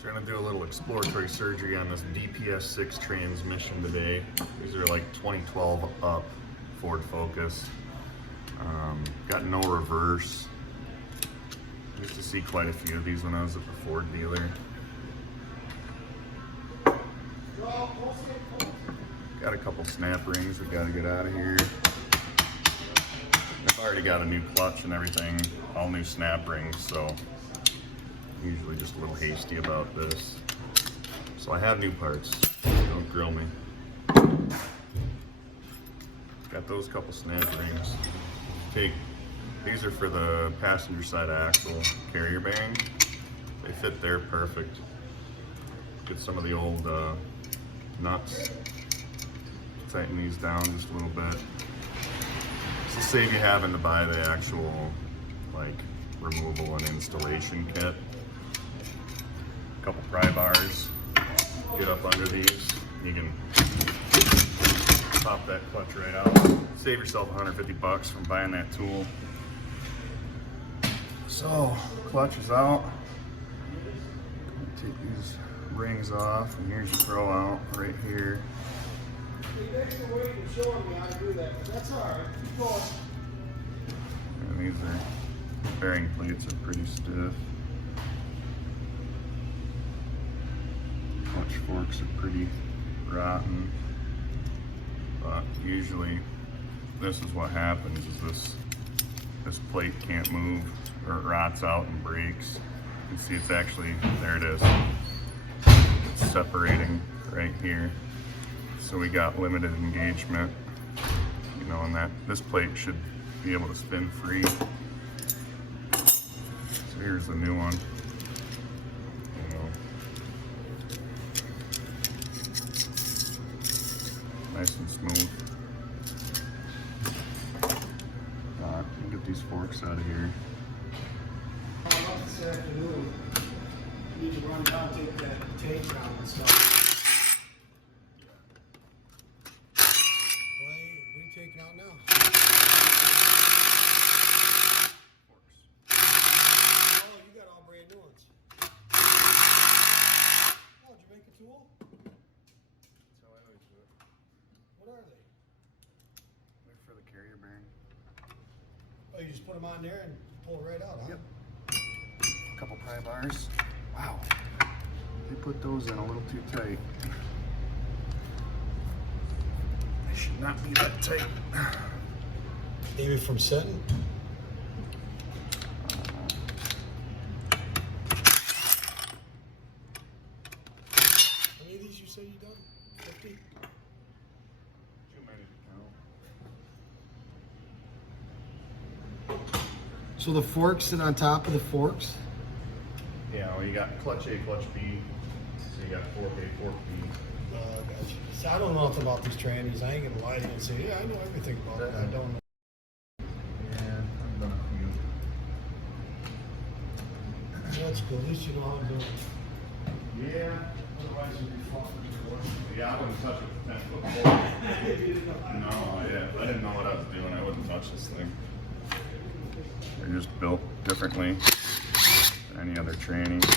So we're gonna do a little exploratory surgery on this DPS6 transmission today. These are like 2012 up Ford Focus. Got no reverse. Used to see quite a few of these when I was at the Ford dealer. Got a couple snap rings we gotta get out of here. I've already got a new clutch and everything, all new snap rings, so usually just a little hasty about this. So I have new parts, don't grill me. Got those couple snap rings. These are for the passenger side axle carrier bearing. They fit there perfect. Get some of the old nuts. Tighten these down just a little bit. This will save you having to buy the actual like removal and installation kit. A couple pry bars. Get up under these. You can pop that clutch right out. Save yourself 150 bucks from buying that tool. So, clutch is out. Take these rings off, and here's your throw out right here. And these bearing plates are pretty stiff. Clutch forks are pretty rotten. But usually this is what happens, is this plate can't move, or it rots out and breaks. You can see it's actually, there it is. It's separating right here. So we got limited engagement, you know, and this plate should be able to spin free. So here's the new one. You know, nice and smooth. We'll get these forks out of here. This afternoon, you need to run down, take that tape down and stuff. What are you taking out now? Forks. Oh, you got all brand new ones. Oh, did you make a tool? That's how I always do it. What are they? They're for the carrier bearing. Oh, you just put them on there and pull it right out, huh? Yep. A couple pry bars. Wow. They put those in a little too tight. They should not be that tight. Maybe from setting? How many of these you say you done? 50? Too many to count. So the forks sit on top of the forks? Yeah, well, you got clutch A, clutch B. So you got fork A, fork B. Gotcha. See, I don't know nothing about these trannies. I ain't gonna lie to you and say, yeah, I know everything about it. I don't know. Yeah, I've done a few. That's cool. At least you know how to do it. Yeah. Otherwise, you'd be fucking before. Yeah, I wouldn't touch it with 10 foot pole. No, yeah, if I didn't know what I was doing, I wouldn't touch this thing. They're just built differently than any other tranny. So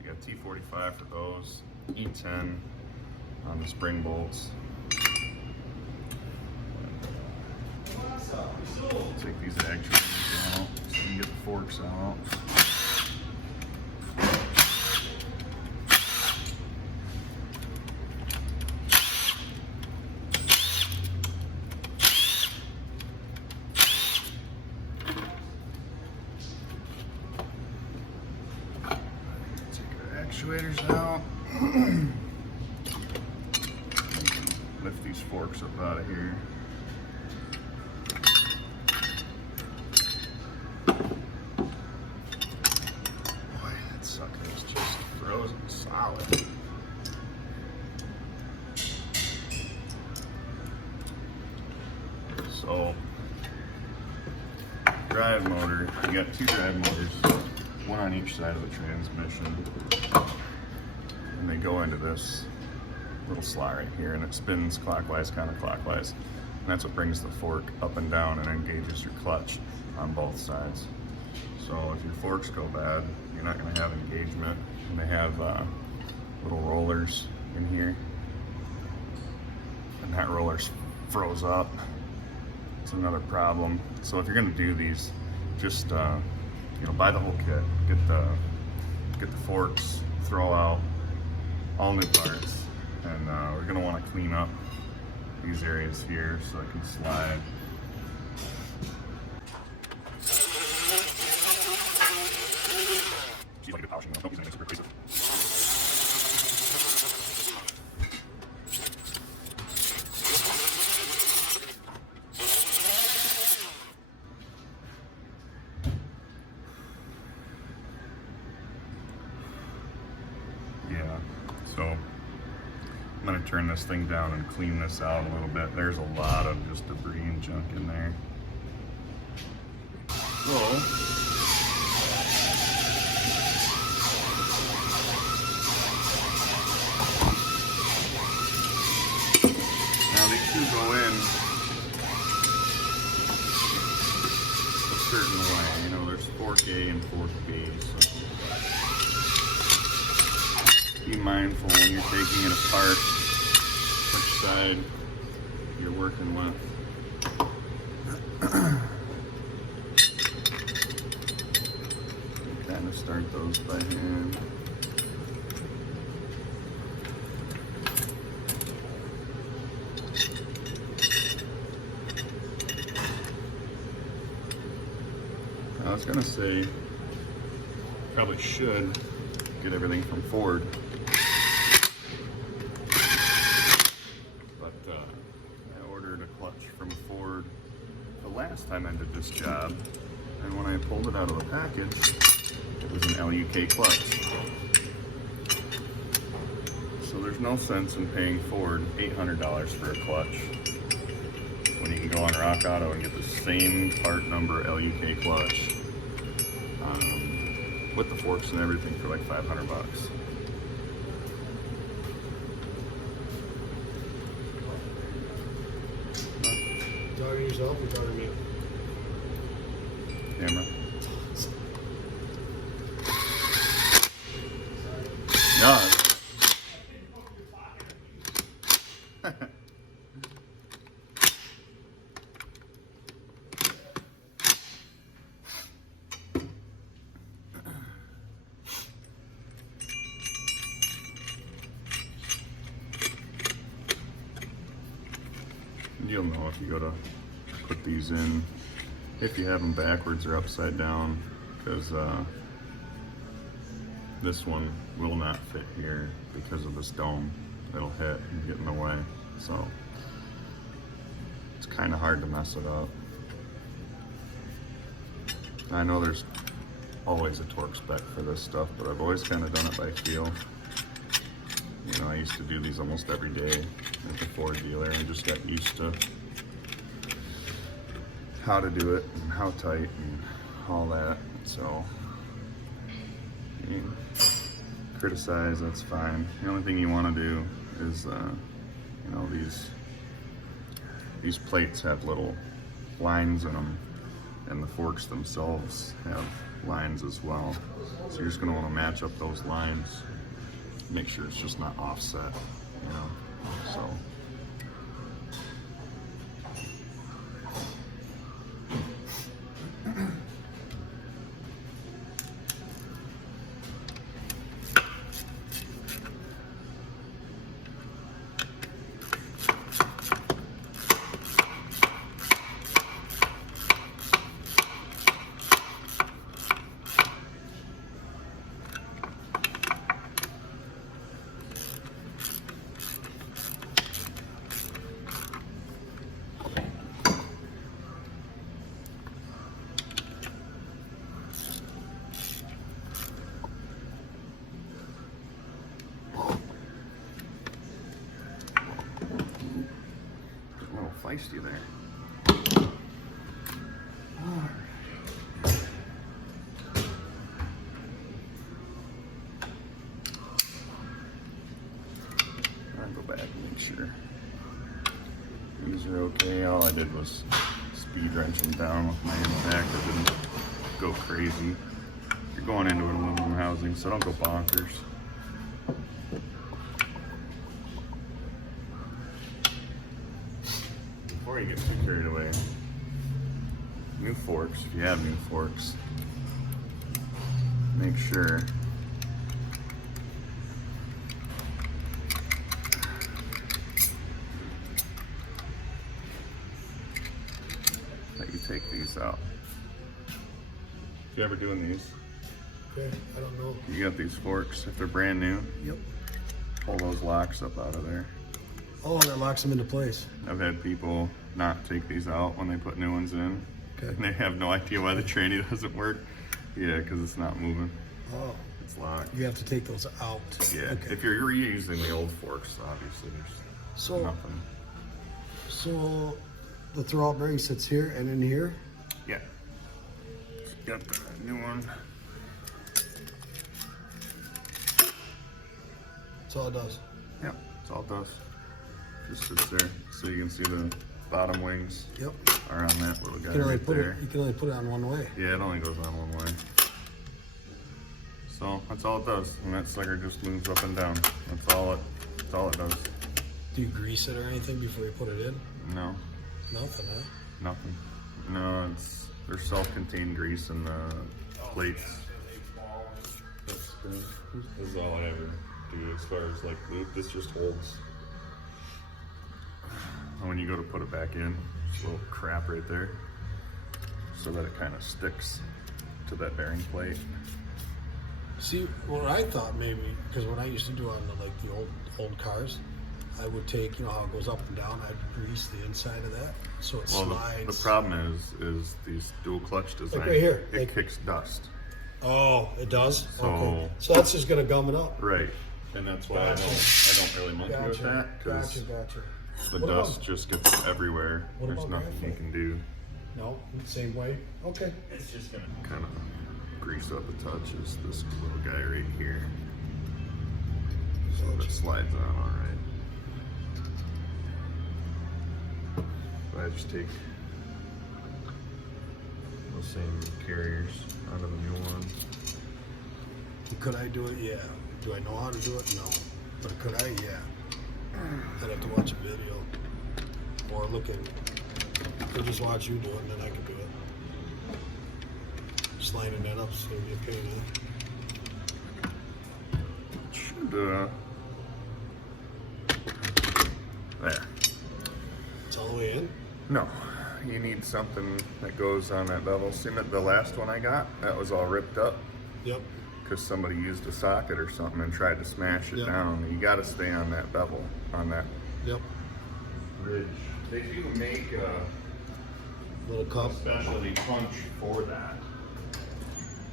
you got T45 for those, E10 on the spring bolts. Take these actuators out so you can get the forks out. Actuators out. Lift these forks up out of here. Boy, that sucker is just frozen solid. So, drive motor, you got two drive motors. One on each side of the transmission, and they go into this little slot right here, and it spins clockwise, counterclockwise. And that's what brings the fork up and down and engages your clutch on both sides. So if your forks go bad, you're not going to have engagement. And they have little rollers in here, and that roller's froze up. It's another problem. So if you're going to do these, just buy the whole kit. Get the forks, throw out all new parts, and we're going to want to clean up these areas here so it can slide. She's like a good polishing wheel. Don't use anything super aggressive. Yeah, so I'm gonna turn this thing down and clean this out a little bit. There's a lot of just debris and junk in there. Whoa. Now these two go in a certain way. You know, there's fork A and fork B, so be mindful when you're taking it apart which side you're working with. Kind of start those by hand. I was gonna say, probably should get everything from Ford, but I ordered a clutch from Ford the last time I did this job, and when I pulled it out of the package, it was an LUK clutch. So there's no sense in paying Ford $800 for a clutch when you can go on Rock Auto and get the same part number LUK clutch with the forks and everything for like $500. Talking to yourself or talking to me? Camera. No. You'll know if you go to put these in, if you have them backwards or upside down, because this one will not fit here because of this dome. It'll hit and get in the way, so it's kind of hard to mess it up. I know there's always a torque spec for this stuff, but I've always kind of done it by feel. You know, I used to do these almost every day at the Ford dealer and just got used to how to do it and how tight and all that. So, I mean, criticize, that's fine. The only thing you want to do is, you know, these plates have little lines in them, and the forks themselves have lines as well. So you're just going to want to match up those lines. Make sure it's just not offset, you know, so. Feisty there. I'll go back and make sure these springs are okay. All I did was speed wrench them down with my impact. I didn't go crazy. You're going into an aluminum housing, so don't go bonkers. Before you get too carried away, new forks, if you have new forks, make sure that you take these out. If you ever doing these, Okay, I don't know. you got these forks, if they're brand new, Yep. pull those locks up out of there. Oh, that locks them into place. I've had people not take these out when they put new ones in. Okay. And they have no idea why the tranny doesn't work. Yeah, because it's not moving. Oh, It's locked. you have to take those out. Yeah, Okay. if you're reusing the old forks, obviously there's So, nothing. so the throwout bearing sits here and in here. Yeah. Got the new one. That's all it does. Yeah, that's all it does. Just sits there, so you can see the bottom wings Yep. are on that little guy You can only right put there. it. You can only put it on one way. Yeah, it only goes on one way. So that's all it does, and that sucker just moves up and down. That's all it does. Do you grease it or anything before you put it in? No, Nothing, huh? nothing. No, there's self-contained grease in the plates. This is all I ever do as far as like lube. This just holds. And when you go to put it back in, there's a little crap right there, so that it kind of sticks to that bearing plate. See, what I thought maybe, because what I used to do on the old cars, I would take, you know how it goes up and down, I'd grease the inside of that so it Well, slides. the problem is these dual clutch design. Like right here, It like- kicks dust. Oh, it does? So- Okay. So that's just gonna gum it up. Right, and that's why I don't really monkey with that, because Gotcha. the What dust about- just gets everywhere. what There's about nothing you graphite? can do. No, same way? Okay. It's just gonna kind of grease up a touch. Is this little guy right here? So that slides on all right. So I just take those same carriers out of the new one. Could I do it? Yeah. Do I know how to do it? No. But could I? Yeah. I'd have to watch a video or look at, or just watch you do it and then I can do it. Just lining that up so it'll be a pain, huh? Should there. It's all the way in? No, you need something that goes on that bevel. See the last one I got? That was all ripped up Yep. because somebody used a socket or something and tried to smash it Yep. down. You got to stay on that bevel, on that Yep. ridge. They do make a Little cup. specialty punch for that.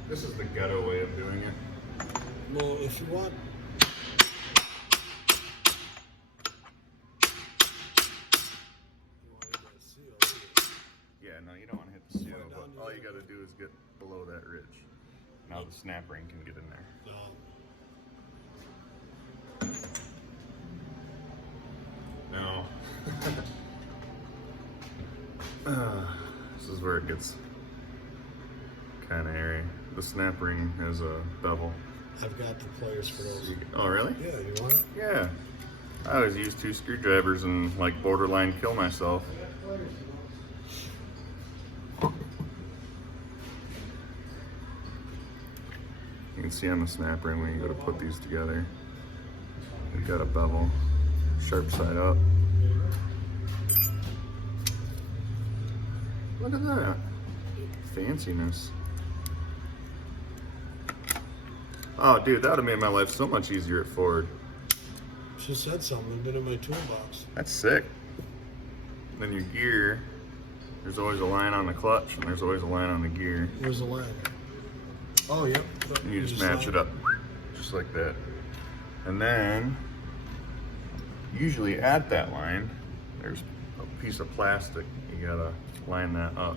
This is the ghetto way of doing it. Well, if you want. Yeah, no, you don't want to hit the seal, Fly but down all the you got to do is get below that ridge. Now the snap ring can get in there. No. This is where it gets kind of hairy. The snap ring has a bevel. I've got the pliers for those. Oh, really? Yeah, you want it? Yeah. I always use 2 screwdrivers and like borderline kill myself. You can see on the snap ring when you go to put these together, you've got a bevel, sharp side up. Look at that fanciness. Oh, dude, that would have made my life so much easier at Ford. She said something. Been in my toolbox. That's sick. Then your gear, there's always a line on the clutch and there's always a line on the gear. Where's the line? Oh, yep. And you just match it up, just like that. And then, usually at that line, there's a piece of plastic. You gotta line that up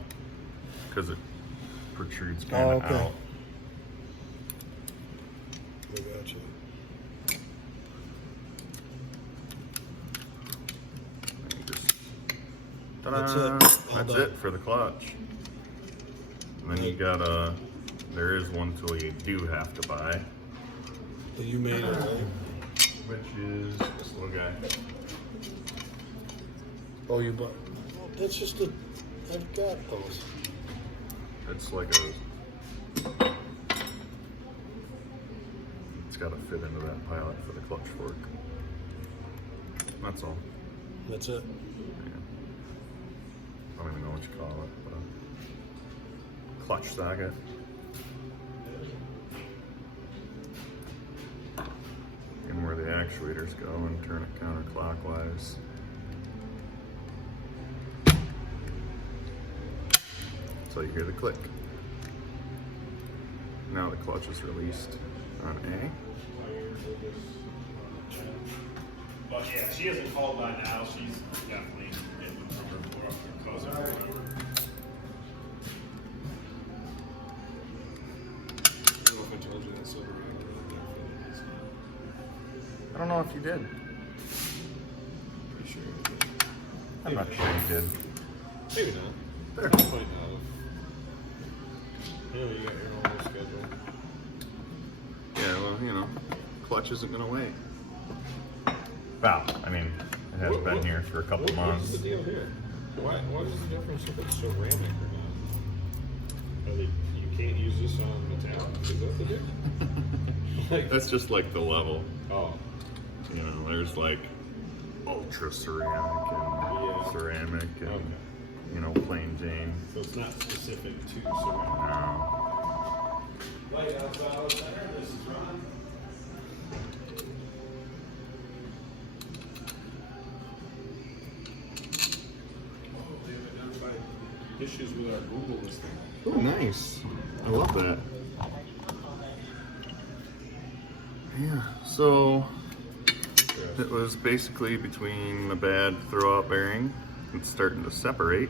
because it protrudes kind of out. I got you. And you just Ta-da! That's it. All That's done. it for the clutch. And then you got there is one tool you do have to buy, But you made it, right? which is this little guy. Oh, you bought. Well, that's just a. I've got those. It's like a. It's got to fit into that pilot for the clutch fork. That's all. That's it. Yeah. I don't even know what you call it, but clutch socket. And where the actuators go, and turn it counterclockwise. So you hear the click. Now the clutch is released on A. But yeah, she hasn't called by now. She's definitely getting them from her cousin. I don't know if I told you that, Silver. I don't know if you did. Pretty sure. I'm not sure you did. Maybe not. There. I'll find out. You know, you got your normal schedule. Yeah, well, you know, clutch isn't gonna wait. Well, I mean, it has been here for a couple months. What's the deal here? What is the difference if it's ceramic or not? You can't use this on metallic. Is that the difference? Like, That's just like the level. oh, You know, there's like ultra ceramic and Yeah. ceramic and Okay. you know, plain Jane. so it's not specific to ceramic. No. Light Alpha Center, this is Ron. They've identified issues with our Google listing. Oh, nice. I love that. Yeah, so it was basically between the bad throwout bearing, it's starting to separate,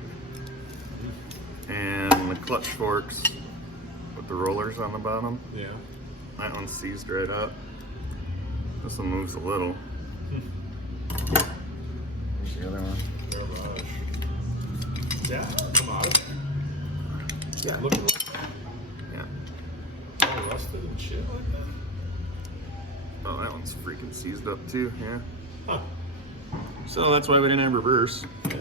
and the clutch forks with the rollers on the bottom. Yeah. That one's seized right up. This one moves a little. Here's the other one. Garbage. Yeah, come on. Yeah. Look at Yeah. all rusted and shit like that. Oh, that one's freaking seized up too. Yeah. Huh. So that's why we didn't have reverse, Yeah.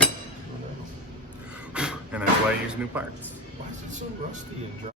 and that's why I use new parts. Why is it so rusty and dry?